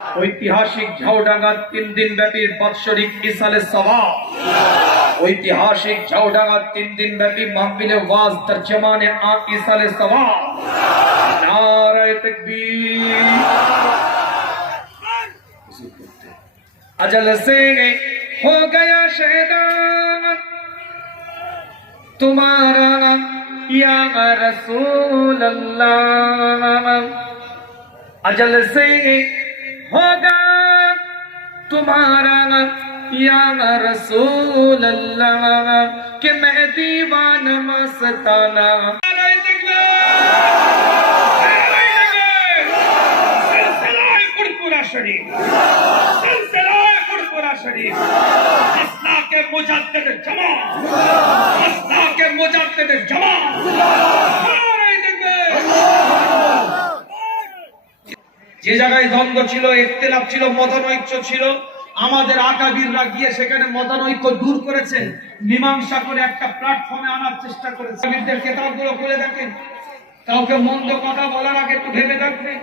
ঐতিহাসিক ঝাউডাঙ্গা 3 দিন ব্যাপী বাৎসরিক ইসালে সওয়াব, ঐতিহাসিক ঝাউডাঙ্গা 3 দিন ব্যাপী মাহফিলে ওয়াজ তরজমানে ইসালে সওয়াব। নারায়ে তাকবীর। अजल से हो गया शहदा तुम्हारा या रसूल अल्लाह, अजल से होगा तुम्हारा या रसूल अल्लाह कि मैं दीवाना मस्ताना। शरीफ शरीफ इस्लाम के मुजद्दिद जमा, इस्लाम के मुजद्दिद जमा। যে জায়গায় দ্বন্দ্ব ছিল, ইখতিলাফ ছিল, মতানৈক্য ছিল, আমাদের আকাবিররা গিয়ে সেখানে মতানৈক্য দূর করেছেন, মীমাংসা করে একটা প্ল্যাটফর্মে আনার চেষ্টা করেছেন। আকাবিরদের কিতাবগুলো খুলে দেখেন, কাউকে মন্দ কথা বলার আগে একটু ভেবে দেখবেন।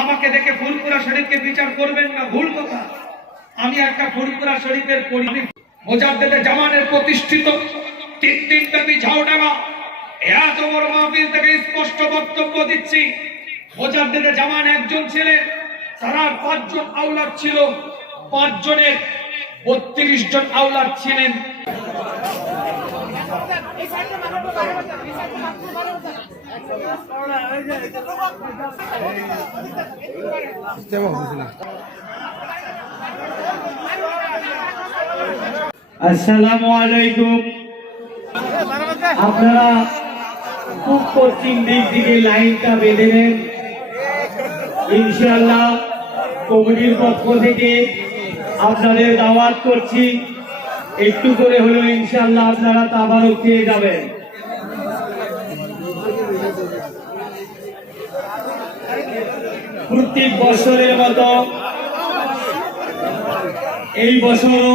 আমাকে দেখে ফুলপুরা শরীফকে বিচার করবেন না, ভুল কথা। আমি একটা ফুলপুরা শরীফের মুজাদ্দিদে জামানের প্রতিষ্ঠিত 3 দিন ব্যাপী ঝাউডাঙ্গা এত বড় মাহফিল থেকে স্পষ্ট বক্তব্য দিচ্ছি। মুজাদ্দিদে জামান একজন ছিলেন, তার 5 জন আওলাদ ছিল, 5 জনের 32 জন আওলাদ ছিলেন। আসসালামু আলাইকুম। আপনারা খুব পশ্চিম দিক থেকে লাইনটা বেঁধে নেন। ইনশাআল্লাহ কমিটির পক্ষ থেকে আপনাদের দাওয়াত করছি, একটু করে হলেও ইনশাআল্লাহ আপনারা তাবারক পেয়ে যাবেন। প্রত্যেক বছরের মতো এই বছরও